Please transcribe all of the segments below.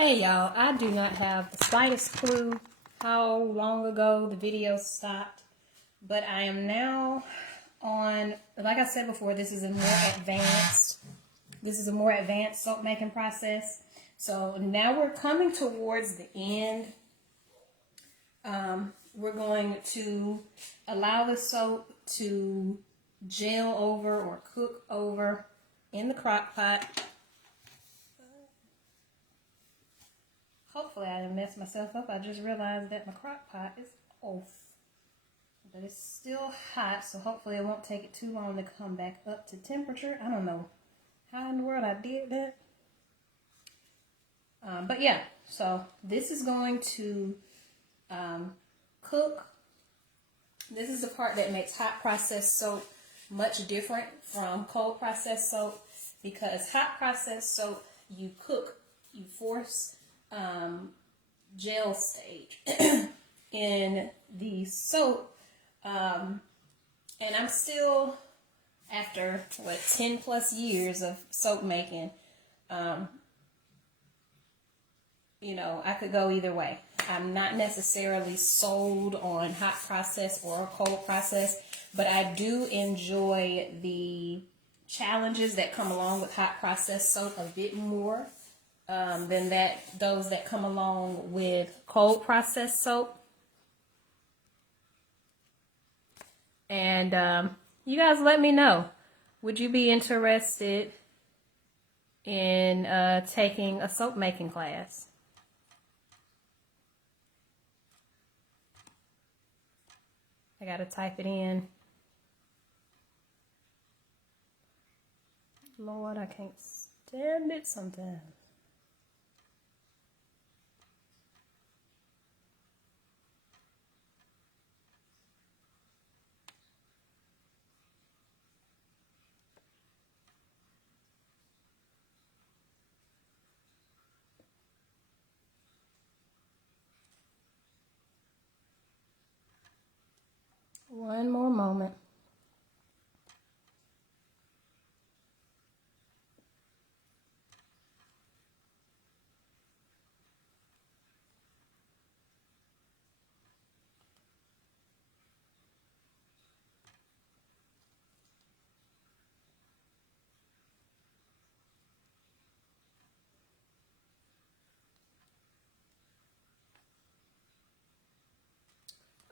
Hey y'all, I do not have the slightest clue how long ago the video stopped, but I am now on, like I said before, this is a more advanced soap making process. So now we're coming towards the end. We're going to allow the soap to gel over or cook over in the crock pot. Hopefully I didn't mess myself up. I just realized that my crock pot is off. But it's still hot, so hopefully it won't take it too long to come back up to temperature. I don't know how in the world I did that. But yeah, so this is going to cook. This is the part that makes hot processed soap much different from cold processed soap, because hot processed soap, you cook, you force gel stage in the soap, and I'm still, after 10 plus years of soap making, you know, I could go either way. I'm not necessarily sold on hot process or cold process, but I do enjoy the challenges that come along with hot processed soap a bit more than those that come along with cold processed soap. And you guys let me know. Would you be interested in taking a soap making class? I gotta type it in. Lord, I can't stand it sometimes. One more moment.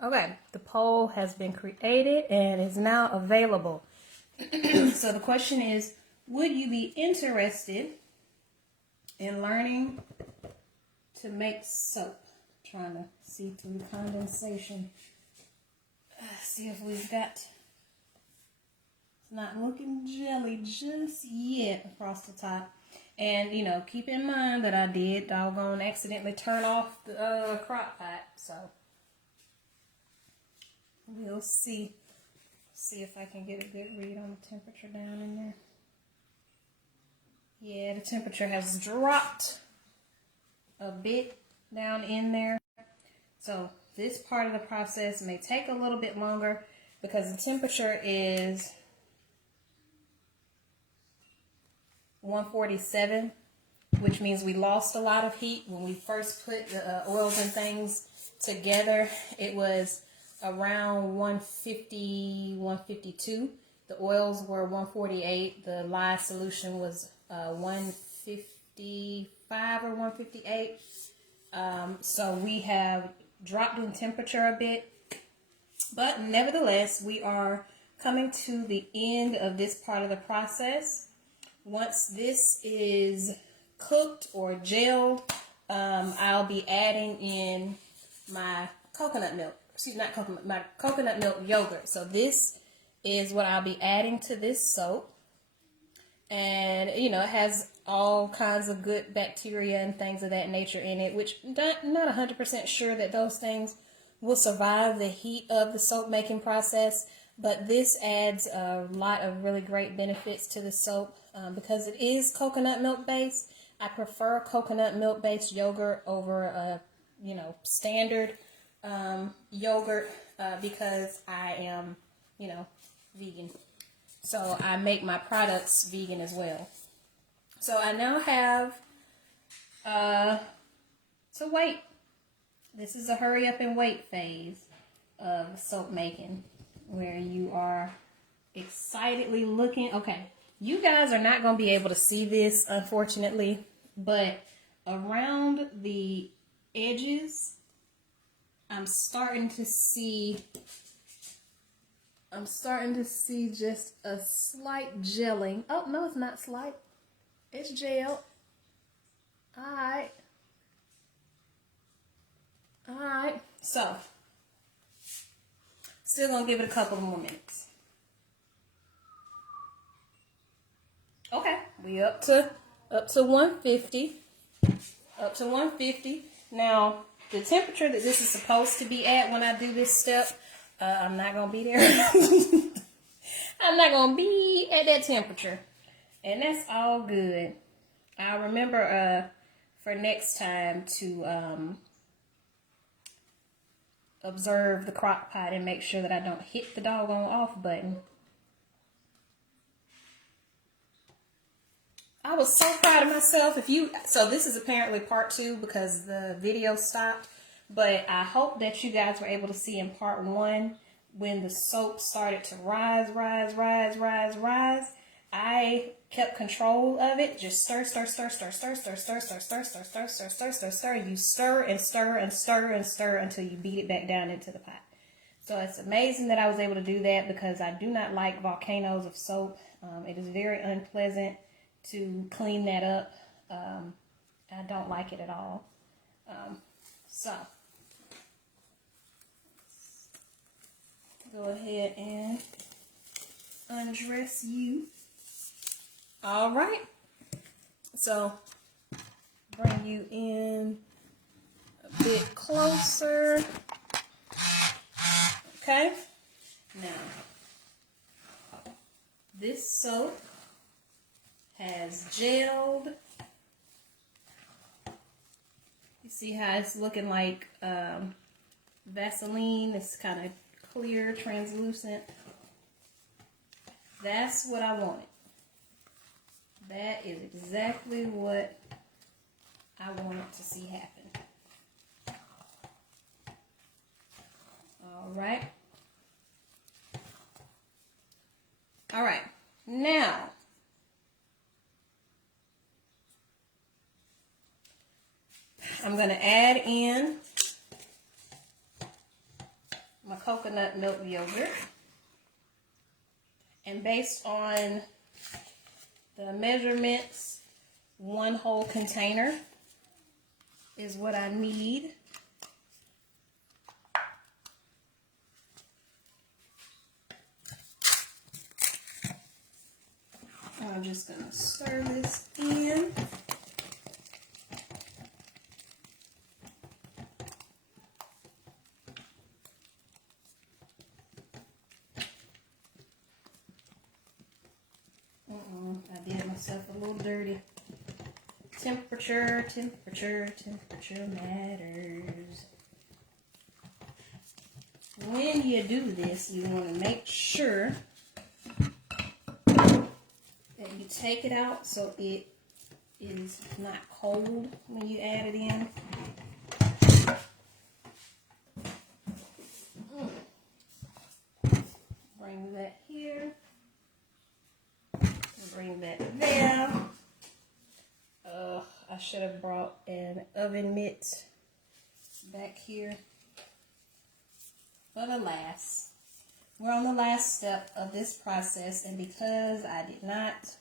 Okay, the poll has been created and is now available. So the question is, would you be interested in learning to make soap? Trying to see through condensation. See if we've got, it's not looking jelly just yet across the top. And, you know, keep in mind that I did doggone accidentally turn off the crock pot, so we'll see. See if I can get a good read on the temperature down in there. Yeah, the temperature has dropped a bit down in there. So this part of the process may take a little bit longer because the temperature is 147, which means we lost a lot of heat. When we first put the oils and things together, it was around 150, 152. The oils were 148. The lye solution was 155 or 158. So we have dropped in temperature a bit, but nevertheless, we are coming to the end of this part of the process. Once this is cooked or gelled, I'll be adding in my coconut milk. My coconut milk yogurt. So this is what I'll be adding to this soap. And, you know, it has all kinds of good bacteria and things of that nature in it, which not 100% sure that those things will survive the heat of the soap making process. But this adds a lot of really great benefits to the soap because it is coconut milk based. I prefer coconut milk based yogurt over a, you know, standard yogurt because I am, you know, vegan. So I make my products vegan as well. So I now have to wait. This is a hurry up and wait phase of soap making, where you are excitedly looking. Okay, you guys are not going to be able to see this, unfortunately, but around the edges, I'm starting to see just a slight gelling. Oh, no, it's not slight. It's gel. Alright. Alright. So, still gonna give it a couple more minutes. Okay, we up to 150. Up to 150. Now, the temperature that this is supposed to be at when I do this step, I'm not gonna be there. I'm not gonna be at that temperature, and that's all good. I'll remember for next time to observe the crock pot and make sure that I don't hit the doggone off button. I was so proud of myself. So this is apparently part 2 because the video stopped, but I hope that you guys were able to see in part 1 when the soap started to rise. I kept control of it. Just stir. You stir and stir until you beat it back down into the pot. So it's amazing that I was able to do that because I do not like volcanoes of soap. It is very unpleasant to clean that up. I don't like it at all. So go ahead and undress you. All right. So bring you in a bit closer. Okay. Now, this soap has gelled. You see how it's looking like Vaseline? It's kind of clear, translucent. That's what I wanted. That is exactly what I wanted to see happen. All right. All right. Now, I'm going to add in my coconut milk yogurt. And based on the measurements, 1 whole container is what I need. I'm just going to stir this in. I did myself a little dirty. Temperature matters. When you do this, you want to make sure that you take it out so it is not cold when you add it in. Bring that here. Bring that there. I should have brought an oven mitt back here for the last. We're on the last step of this process, and because I did not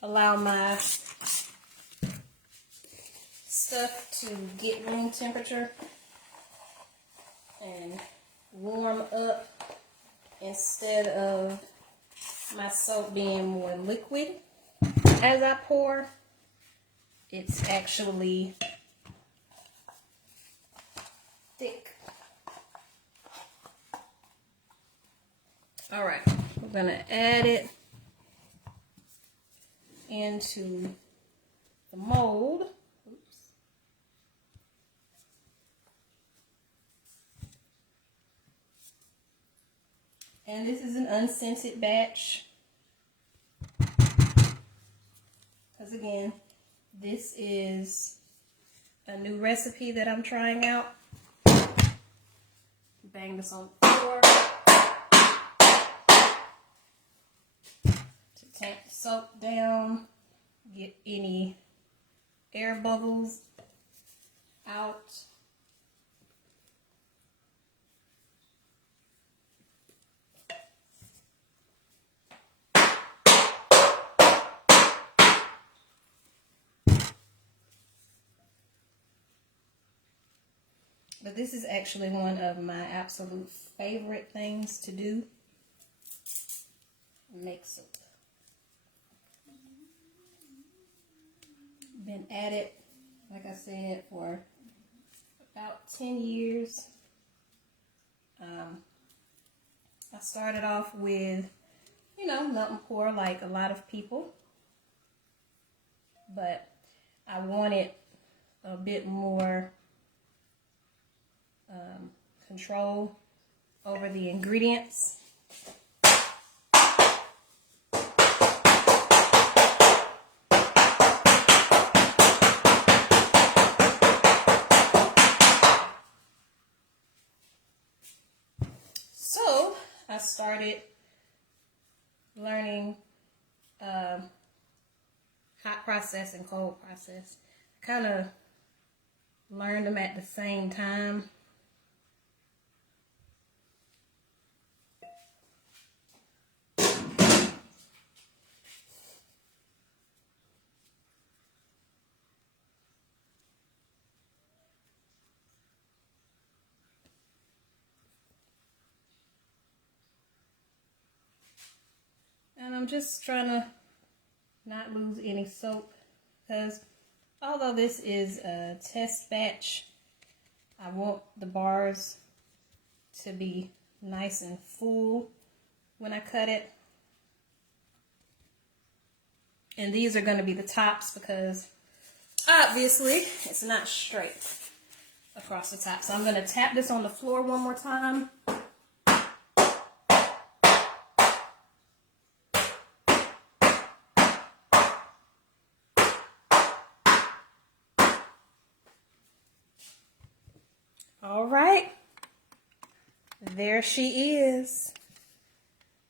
allow my stuff to get room temperature and warm up instead of my soap being more liquid as I pour. It's actually thick. All right, we're gonna add it into the mold. And this is an unscented batch. Because again, this is a new recipe that I'm trying out. Bang this on the floor to tamp the soap down, get any air bubbles out. But this is actually one of my absolute favorite things to do. Make soap. Been at it, like I said, for about 10 years. I started off with, you know, melt and pour like a lot of people. But I wanted a bit more control over the ingredients. So I started learning hot process and cold process. Kind of learned them at the same time. And I'm just trying to not lose any soap, because although this is a test batch, I want the bars to be nice and full when I cut it. And these are going to be the tops because obviously it's not straight across the top. So I'm going to tap this on the floor one more time. All right, there she is,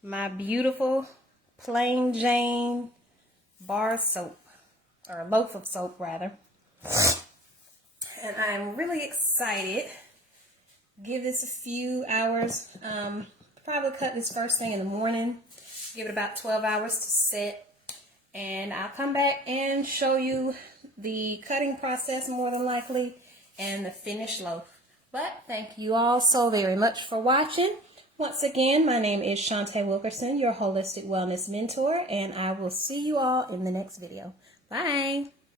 my beautiful plain Jane bar soap, or loaf of soap rather. And I'm really excited. Give this a few hours. Probably cut this first thing in the morning. Give it about 12 hours to set. And I'll come back and show you the cutting process more than likely and the finished loaf. But thank you all so very much for watching. Once again, my name is Shantae Wilkerson, your holistic wellness mentor, and I will see you all in the next video. Bye.